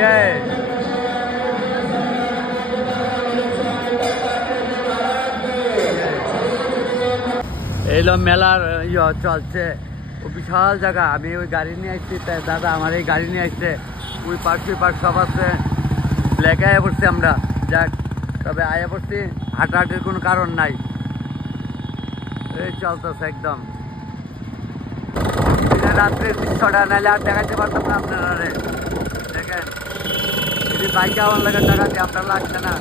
জয়। এইলো মেলার চলছে, ও বিশাল জায়গা। আমি ওই গাড়ি নিয়ে আসছি, তাই দাদা আমার এই গাড়ি নিয়ে আসছে। ওই পার্ক সব আছে, ব্ল্যাকে আয়া পড়ছি আমরা। যাক, তবে আয়া পড়ছি, হাঁটাহাঁটির কোনো কারণ নাই, এই চলতেছে একদম। রাত্রের দৃশ্যটা নাহলে আর দেখাতে পারতাম না আপনারা। দেখেন, যদি বাইকে আমার লাগে টাকা দিয়ে আপনার লাগছে না।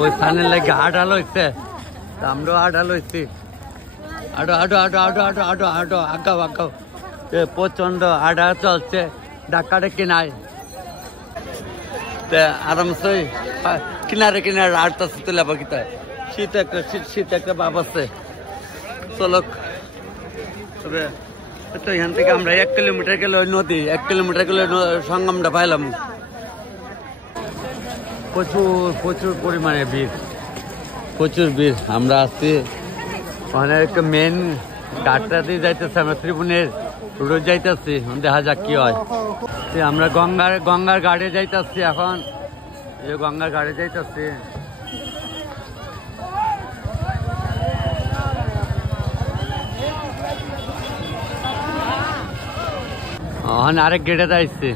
ওই স্থানের লাগে হাঁটা লইছে, আমরাও হাঁটা লইছি। আটো আটো আটো আটো আটো আটো আটো আগাও আগাও, প্রচন্ড হাঁটা চলছে, ধাক্কাটাকি নাই। আরামসে কিনারে কিনারে হাঁটতেছে, তুলে পাখিতে শীত একটা ভাব আছে। চলো, তবে তো এখান থেকে আমরা 1 কিলোমিটার গেলে ওই নদী, 1 কিলোমিটার গেলে সঙ্গমটা পাইলাম। প্রচুর পরিমাণে ভিড়, প্রচুর ভিড়। আমরা আসছি ওখানে একটা মেন ঘাটটা দিয়ে যাইতেছি, আমরা ত্রিভুবনের রোড যাইতেছি, দেখা যাক কি হয়। আমরা গঙ্গার ঘাটে যাইতেছি এখন, এই গঙ্গার ঘাটে যাইতেছি। ওখানে আরেক গেটে যাইছি।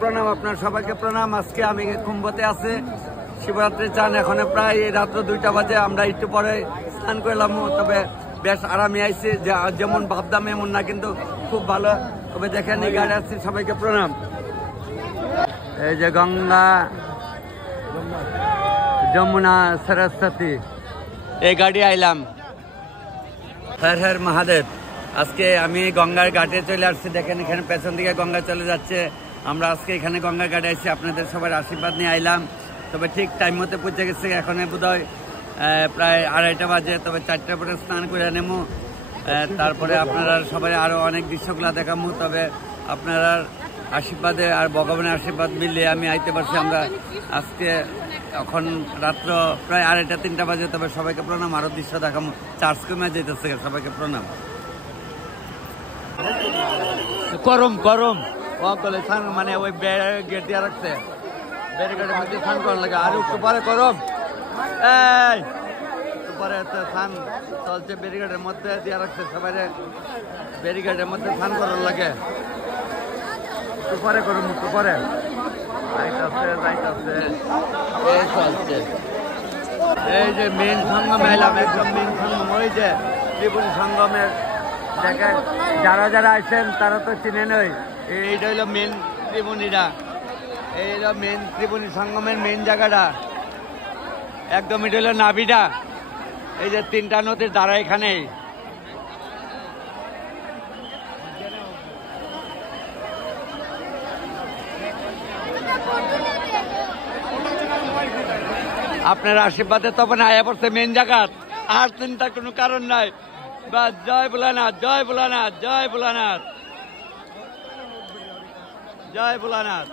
প্রণাম, আপনার সবাইকে প্রণাম। আজকে আমি কুম্ভতে আছি, শিবরাত্রি চান। এখন প্রায় রাত্র 2টা বাজে। আমরা একটু পরে স্নান করলাম, তবে বেশ আরামে আইছি। যেমন ভাবতাম এমন না, কিন্তু খুব ভালো। তবে দেখেন এই গাড়ি আসছি, সবাইকে প্রণাম। এই যে গঙ্গা, যমুনা, সরস্বতী, এই গাড়ি আইলাম। হর হর মহাদেব। আজকে আমি গঙ্গার ঘাটে চলে আসছি। দেখেন এখানে পেছন দিকে গঙ্গা চলে যাচ্ছে। আমরা আজকে এখানে গঙ্গার ঘাটে আসছি, আপনাদের সবার আশীর্বাদ নিয়ে আইলাম। তবে ঠিক টাইম মতো পৌঁছে গেছে। এখন বোধহয় প্রায় 2:30 বাজে। তবে 4টার পরে স্নান করে নেবো, তারপরে আপনারা সবাই আরও অনেক দৃশ্যগুলো দেখাবো। তবে আপনারা আশীর্বাদে আর ভগবানের আশীর্বাদ মিললে আমি আইতে পারছি। আমরা আজকে এখন রাত্র প্রায় 2:30-3টা বাজে। তবে সবাইকে প্রণাম, আরও দৃশ্য দেখাবো। চার্জ কমে যেতেছে, সবাইকে প্রণাম। গরম মানে ওই গেট দিয়ে রাখছে, ব্যারিকেডের মধ্যে স্নান করার লাগে। আর একটু পরে গরম, পরে স্নান চলছে, ব্যারিকেডের মধ্যে দিয়ে রাখছে সবাই, ব্যারিকেডের মধ্যে স্নান করার লাগে। একটু পরে গরম, একটু পরে যাইতেছে, এই চলছে। এই যে মেন সঙ্গম এলাম, একদম মেন সঙ্গম। ওই যে ত্রিপুরী সঙ্গমের দেখেন, যারা আসছেন তারা তো চিনে নই। এইটা হইলো মেন ত্রিপুণীরা, এই হলো মেন ত্রিপুণী সঙ্গমের মেন জায়গাটা। একদম এটা হলো নাভিটা। এই যে 3টা নদীর ধারা এখানে। আপনার আশীর্বাদে তখন আয়া পড়ছে মেন জায়গা, আর চিন্তার কোনো কারণ নাই। বা জয় ভোলানাথ, জয় ভোলানাথ, জয় ভোলানাথ, জয় ভোলানাথ।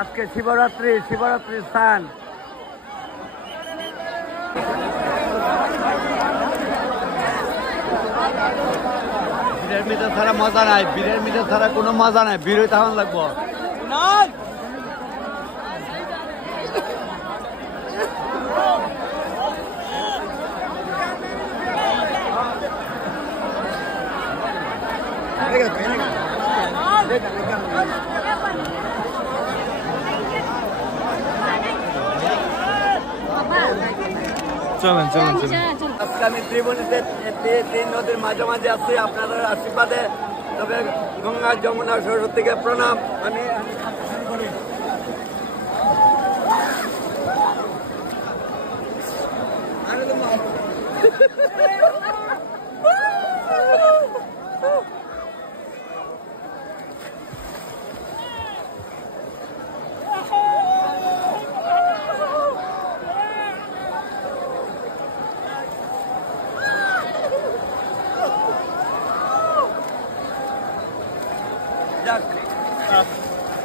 আজকে শিবরাত্রি স্থান। বীরের মিটার ছাড়া মজা নাই, বীরের মিটার ছাড়া কোনো মজা নাই। বীর তখন লাগবো। চলেন চলেন চলেন। আজকে আমি ত্রিভুবনীতে 3 নদীর মাঝামাঝি আছি, আপনাদের আশীর্বাদে। তবে গঙ্গা, যমুনা, সরস্বতীকে প্রণাম। আমি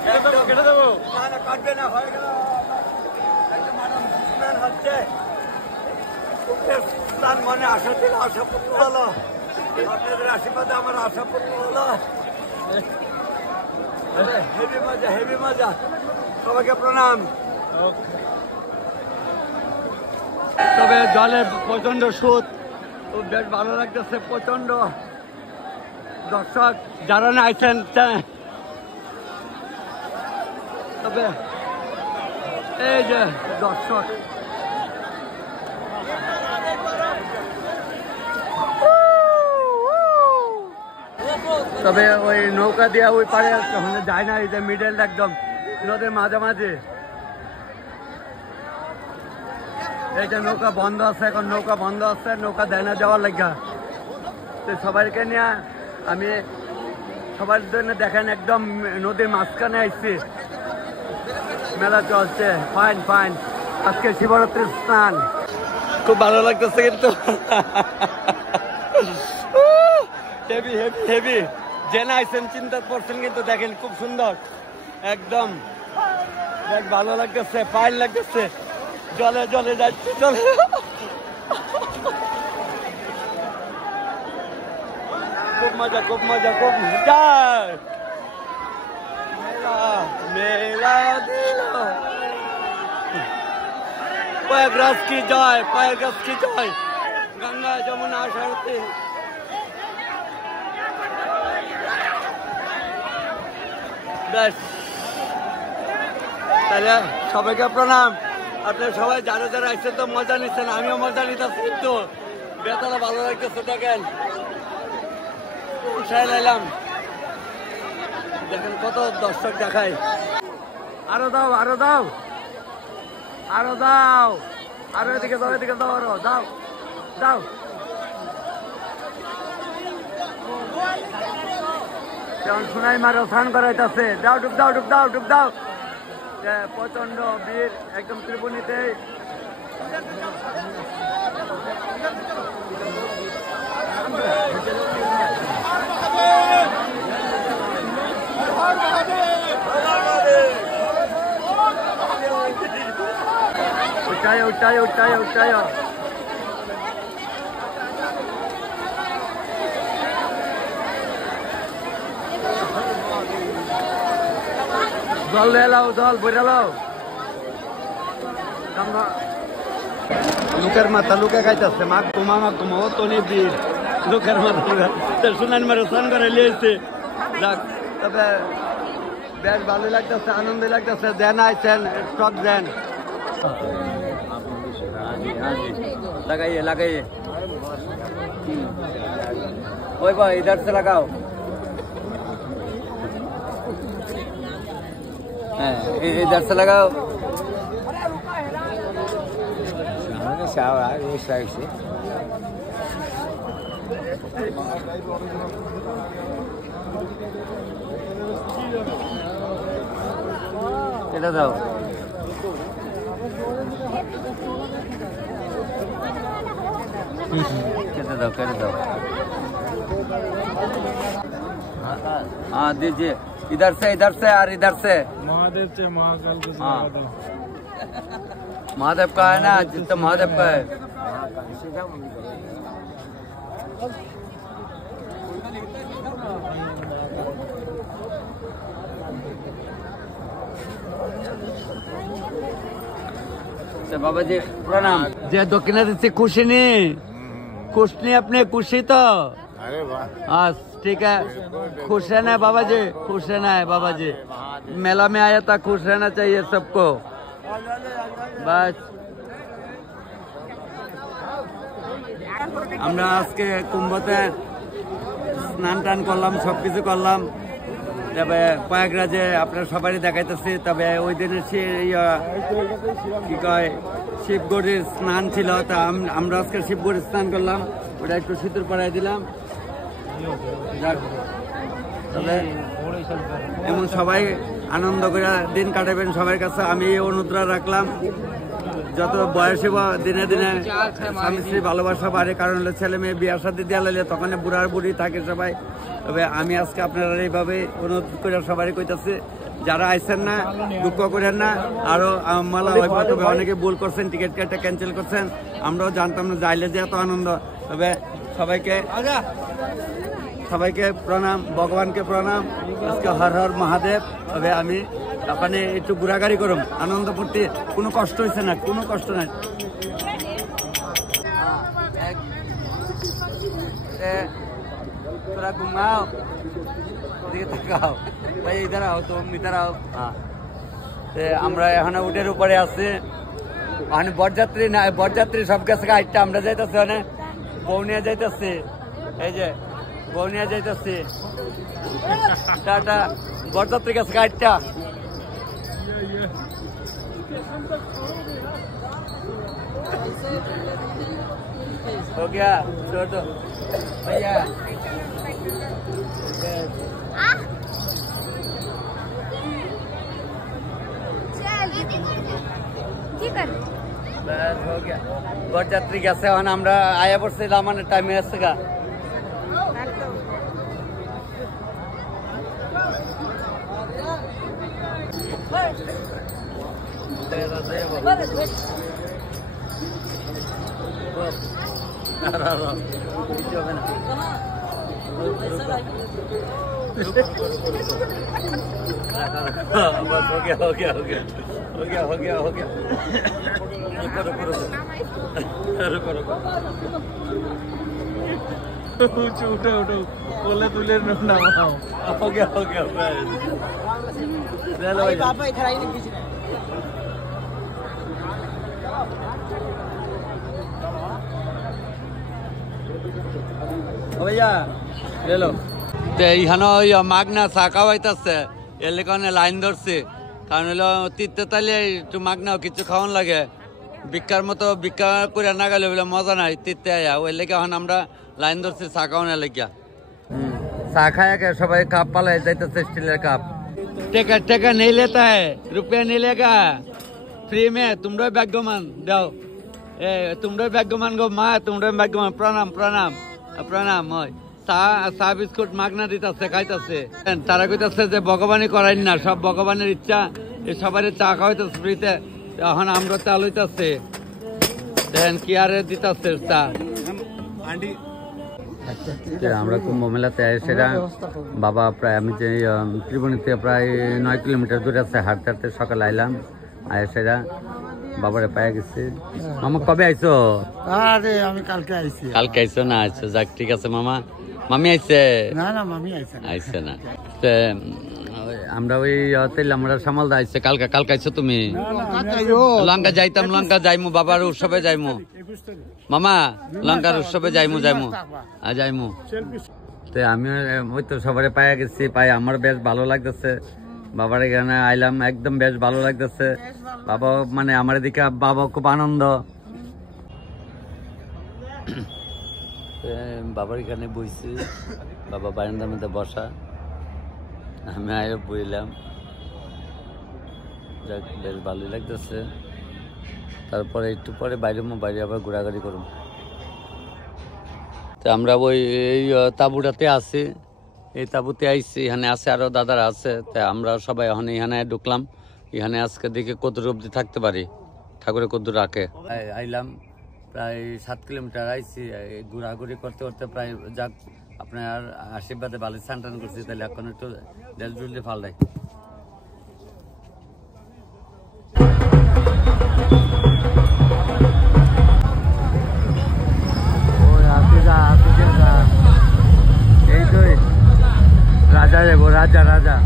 কেটে দেবো না না কাটবে না হয়ে গেল একদম আনন্দ স্নান হচ্ছে স্নান মানে আশা ছিল আশা পূর্ণ হলো আপনাদের আশীর্বাদে আমার আশা পূর্ণ হলো হেভি মজা সবাইকে প্রণাম তবে জলে প্রচন্ড স্রোত বেশ ভালো লাগতেছে প্রচন্ড দর্শক যারা না আইছেন তবে এই যে দর্শক তবে ওই নৌকা দিয়ে ওই পারে ওখানে যায় না এই যে মিডল একদম নদীর মাঝামাঝি এই যে নৌকা বন্ধ আছে এখন নৌকা বন্ধ আছে নৌকা দেয় না যাওয়ার লাগা তো সবাইকে নিয়ে আমি সবার জন্য দেখেন একদম নদীর মাঝখানে আসছি মেলা চলছে ফাইন ফাইন আজকে শিবরাত্রির স্নান খুব ভালো লাগতেছে কিন্তু হেভি হেভি হেভি জেনা আইসেন চিন্তা করছেন কিন্তু দেখেন খুব সুন্দর একদম দেখ ভালো লাগতেছে ফাইন লাগতেছে জলে জলে যাচ্ছে জলে খুব মজা খুব মজা খুব মজা মেলা দিল প্রয়াগরাজ কি জয় প্রয়াগরাজ কি জয় গঙ্গা যমুনা সরস্বতী বেশ তাহলে সবাইকে প্রণাম আপনার সবাই যারা যারা আসছেন তো মজা নিচ্ছেন আমিও মজা নিতেছি কিন্তু বেতারা ভালো লাগতেছে দেখেন লাইলাম দেখেন কত দর্শক দেখায় আরো দাও আরো দাও আরো দাও আরো এদিকে দাও এদিকে দাও আরো দাও দাও যেমন সোনাই মারো স্নান করাইতেছে দাও ডুব দাও ডুব দাও ডুব দাও প্রচন্ড ভিড় একদম ত্রিপুণীতে উঠায় উঠায় উঠায় উঠায় জল এলাও জল বইরালাও লোকের মাথা লোকে খাইতেছে মাক তোমা ও তো বীর লোকের মাথা শুনান মারে স্নান করে লিয়েছে যাক তবে বেশ ভালো লাগতেছে আনন্দ লাগতেছে দেন আইছেন স্টক দেন लगाइए लगाइए ओए भाई इधर से लगाओ इधर से लगाओ इस साइड से এটা দাও कर दो हाँ दीजिए इधर से और इधर से महादेव से महाकाल को हाँ महादेव का है ना जितना महादेव का है बाबा जी प्रणाम जय दक्षिणा से खुशी नहीं खुश नहीं अपने खुशी तो अरे वाह हाँ ठीक है खुश रहना है बाबा जी खुश रहना है बाबा जी मेला में आया था खुश रहना चाहिए सबको बस আমরা আজকে কুম্ভতে স্নান টান করলাম সবকিছু করলাম তবে প্রয়াগরাজে আপনার সবারই দেখাইতেছি তবে ওই দিনের কি কয় শিবগড়ির স্নান ছিল তা আমরা আজকে শিবগড়ির স্নান করলাম ওটা একটু সিঁদুর পরাই দিলাম তবে এমন সবাই আনন্দ করে দিন কাটাবেন সবার কাছে আমি এই অনুরোধ রাখলাম যত বয়সে দিনে দিনে স্বামী স্ত্রী ভালোবাসা বাড়ে কারণ হলো ছেলে মেয়ে বিয়ার সাথে দেওয়া লাগলে তখন বুড়ার বুড়ি থাকে সবাই তবে আমি আজকে আপনারা এইভাবে অনুরোধ করে সবাই কইতাছি যারা আইছেন না দুঃখ করেন না, আরো মালা তবে অনেকে ভুল করছেন, টিকিট কার্ডটা ক্যান্সেল করছেন, আমরাও জানতাম না, যাইলে যে এত আনন্দ। তবে সবাইকে প্রণাম, ভগবানকে প্রণাম, আজকে হর হর মহাদেব। তবে আমি ওখানে একটু ঘোরাঘুরি করুম, আনন্দ করতে কোনো কষ্ট হয়েছে না, কোনো কষ্ট নাই। তোরা ঘুমাও, এদিকে তাকাও ভাই, ইধার আও, তুমি ইধার আও। আমরা এখানে উটের উপরে আছি, মানে বরযাত্রী না, বরযাত্রী সব গেছে আইটা, আমরা যাইতেছি মানে বৌনিয়া যাইতেছি, এই যে বৌনিয়া যাইতেছি, টাটা, বরযাত্রী গেছে আইটা। हो गया, छोड़ दो भैया। बस हो गया, बरযাত্রী গেছে, এখন আমরা আয়া পড়ছিলাম, মানে টাইমে আসছে গা। बस हो गया हो गया हो गया हो गया हो गया हो गया, रुको रुको रुको रुको रुको, उठो उठो, बोले तुले नामाओ, हो गया बस चलो पापा इधर आइए पीछे। भैया ले लो। এইখানে ওই মাগনা চা খাওয়াইতেছে, এর লেগে লাইন ধরছে, কারণ হলো তীর্থে তাইলে একটু মাগনাও কিছু খাওয়ান লাগে, ভিক্ষার মতো ভিক্ষা করে না গেলে বলে মজা নাই তীর্থে আয়া, ওই লেগে এখন আমরা লাইন ধরছি চা খাওয়ানোর লেগিয়া। চা খায় সবাই কাপ পালাই যাইতেছে, স্টিলের কাপ। টেকা টেকা नहीं लेता है, रुपया नहीं लेगा, फ्री में। तुमरो भाग्यवान दाओ, ए तुमरो भाग्यवान गो माँ, तुमरो भाग्यवान, प्रणाम प्रणाम प्रणाम। চা বিস্কুট মাগনা দিতেছে, খাইতেছে। তারা কইতেছে যে ভগবানই করাইন না, সব ভগবানের ইচ্ছা, সবাই চা খাওয়াইতেছে ফ্রিতে। এখন আমরা চা লইতেছে, দেন কি আরে দিতেছে চা। আমরা কুম্ভ মেলাতে সেটা বাবা প্রায়, আমি যে ত্রিবেণীতে প্রায় 9 কিলোমিটার দূরে আছে, হাঁটতে হাঁটতে সকালে আইলাম, সেটা বাবারে পায়ে গেছে। মামা কবে আইছো? আরে আমি কালকে আইছি। কালকে আইছো না? আচ্ছা যাক, ঠিক আছে মামা। মামি আইছে? না না মামি আইছে না। আমরা ওই আমরা সামাল আইছে কালকে আইছো তুমি? লঙ্কা যাইতাম, লঙ্কা যাইমু, বাবার উৎসবে যাইমু মামা, লঙ্কার উৎসবে যাইমু যাইমু। তো আমি ওই তো সবারে পায়ে গেছি, পাই আমার বেশ ভালো লাগতেছে। বাবার এখানে আইলাম, একদম বেশ ভালো লাগতেছে। বাবা মানে আমার দিকে বাবা খুব আনন্দ। বাবার এখানে বইছি, বাবা বারান্দার মধ্যে বসা, আমি আয়ো বইলাম, যাক বেশ ভালোই লাগতেছে। তারপরে একটু পরে বাইরে আবার ঘোরাঘুরি করুন। তো আমরা ওই এই তাঁবুটাতে আছি, এই তাঁবুতে আইছি, এখানে আছে আরো দাদারা আছে। তাই আমরা সবাই এখন এখানে ঢুকলাম, এখানে আজকে দেখে কতদূর অব্দি থাকতে পারি, ঠাকুরে কতদূর রাখে। আইলাম প্রায় 7 কিলোমিটার আইছি, ঘোরাঘুরি করতে করতে প্রায়, যাক আপনার আশীর্বাদে ভালো স্নান টান করছি, তাহলে এখন একটু ডেল জলদি ফালদাই। এই তো রাজা যাবো, রাজা রাজা।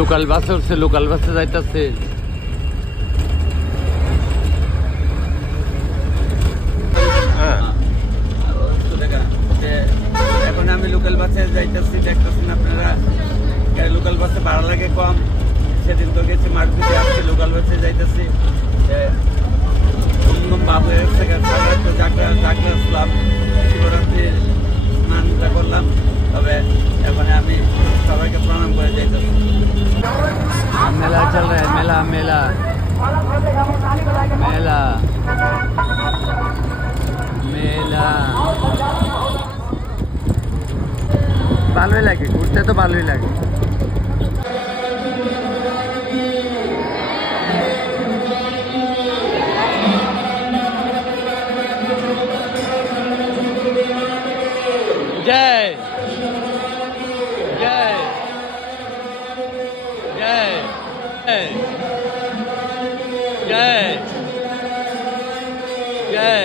লোকাল বাসে উঠছে, লোকাল বাসে যাইতেছে। বাসে যাইতেছি, দেখতেছেন আপনারা লোকাল বাসে ভাড়া লাগে কম। সেদিন তো গেছি মার্কেটে, আসছি লোকাল বাসে যাইতেছি, ঘুম ভাব হয়ে গেছে। তো জাগলে আসলাম, শিবরাত্রির স্নানটা করলাম। তবে এখন আমি সবাইকে প্রণাম করে যাইতেছি। মেলা চল রা হ্যায়, মেলা মেলা মেলা মেলা। ভালোই লাগে ঘুরতে, তো ভালোই লাগে। जय जय जय जय जय जय।